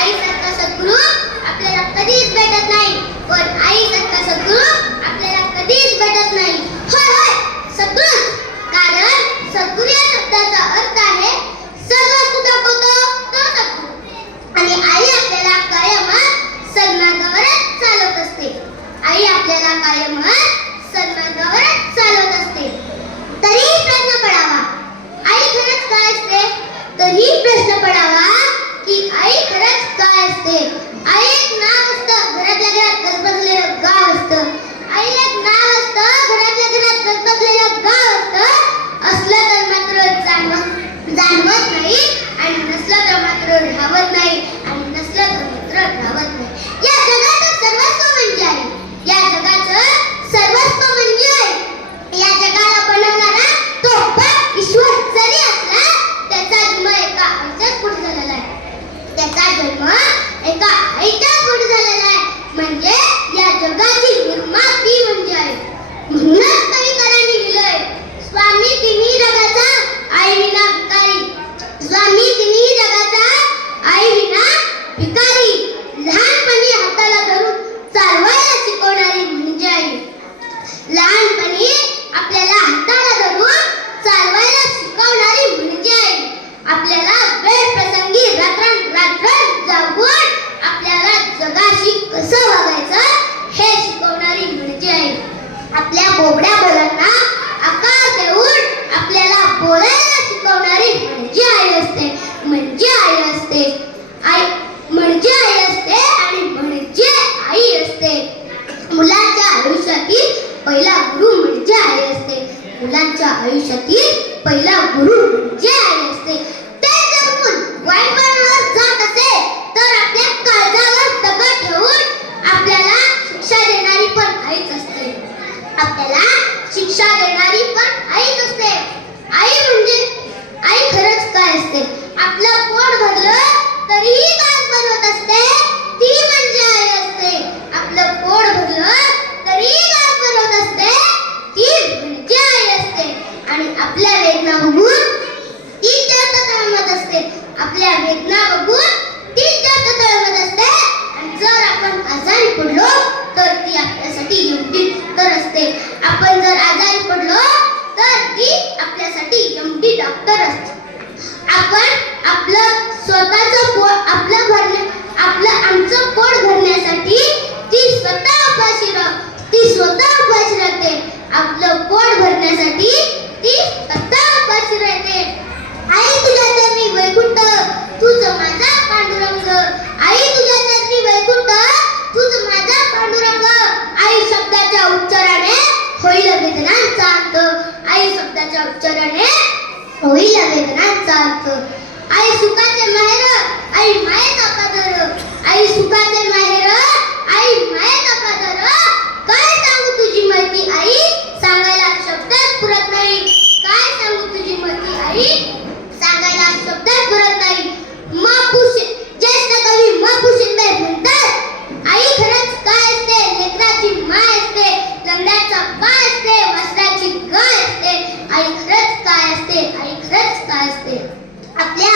आईसारखा सद्गुरू आपल्याला कधीच भेटत नाही, पण आईसारखा सद्गुरू आपल्याला कधीच भेटत नाही. होय होय, सद्गुरू. कारण सद्गुरू या शब्दाचा अर्थ आहे सर्व वस्तू दाखवतो तो सद्गुरू. आणि आई आपल्याला कायमच सन्मार्गावरच चालवत असते. आई आपल्याला कायमच सन्मार्गावरच चालवत असते. तरीही प्रश्न पडावा, आई खरंच काय असते? तरीही प्रश्न पडावा की आई खरंच काय असते? आई एक नाव असतं, घरातल्या घरात गजबजलेलं गाव असतं. आईला एक नाव असतं, घरातल्या घरात गजबजलेलं गाव असतं. असलं तर मात्र जाणवत नाही आणि नसलं तर मात्र राहत नाही आणि नसलं तर मात्र राहत नाही. या जगाचं सर्वस्व म्हणजे आई. या जगाचं सर्वस्व म्हणजे आई. या जगाला बनवणारा तो ईश्वर जरी असला, त्याचा जन्म एका आईच्याच पोटी झालेला आहे. त्याचा जन्म एका आईच्याच पोटी झालेला आहे. म्हणजे या जगाची निर्माती म्हणजे आई. म्हणूनच कविकारांनी लिहिलंय, स्वामी तिन्ही जगाचा आई विना भिकारी. स्वामी तिन्ही जगाचा आई विना भिकारी. लहानपणी हाताला धरून चालवायला शिकवणारी म्हणजे आई. लहानपणी आपल्याला हाताला धरून चालवायला शिकवणारी म्हणजे आई. आपल्याला वेळ प्रसंगी रात्र जागून आपल्याला जगाशी कसं वागायचं हे शिकवणारी म्हणजे आई. आपल्या बोबड्या बोलांना आकार देऊन आपल्याला बोलायला शिकवणारी म्हणजे आई असते. म्हणजे आई असते. आई म्हणजे आई असते आणि म्हणजे आई असते. मुलांच्या आयुष्यातील पहिला गुरु म्हणजे आई असते. मुलांच्या आयुष्यातील पहिला गुरु म्हणजे आई असते. ते जमून वाईटपणावर जात असेल तर आपल्या काळजावर दगड ठेवून आपल्याला शिक्षा देणारी पण आईच असते. आपल्याला शिक्षा देणारी पण आईच असते. आई खरंच काय असते? आपलं पोट भरलं तरीही काय बनवत असते? ती म्हणजे आई असते. आपलं पोट भरलं तरीही काय बनवत असते? ती म्हणजे आई असते. आणि आपल्या वेदना बघून ती जास्त तळमत असते. आपल्या वेदना बघून ती जास्त तळमत असते. आणि जर आपण आजारी पडलो तर ती आपल्यासाठी एवढी डॉक्टर असते. आपण जर आजारी पडलो तर ती आपल्यासाठी एवढी डॉक्टर असते. आपण आपलं स्वतःचं पोट आमचं पोट भरण्यासाठी ती स्वतः उपाशी राहते. आपलं पोट भरण्यासाठी ती स्वतः उपाशी राहते. आई तुझ्या चरणी वैकुंठ तूच माझा पांडुरंग. आई तुझ्या चरणी वैकुंठ तूच माझा पांडुरंग. आई शब्दाच्या उच्चाराने होईल वेदनांचा अंत. आई शब्दाच्या उच्चाराने होईल वेदनांचा अंत. आई सुखाचे माहेर, आई मायेचा पादर. आई सुखाचे माहेर, आई मायेचा पादर. काय सांगू तुझी माहिती आई, सांगायला शब्दात पुरत नाही. काय सांगू तुझी माहिती आई, सांगायला शब्दात पुरत नाही. ज्येष्ठ कवी मा. शिंदे म्हणतात, आई खरंच काय असते? लेकराची माय असते, लंगड्याचा पाय असते, वासराची गाय असते. आई खरंच काय असते? आई खरंच काय असते? आपल्या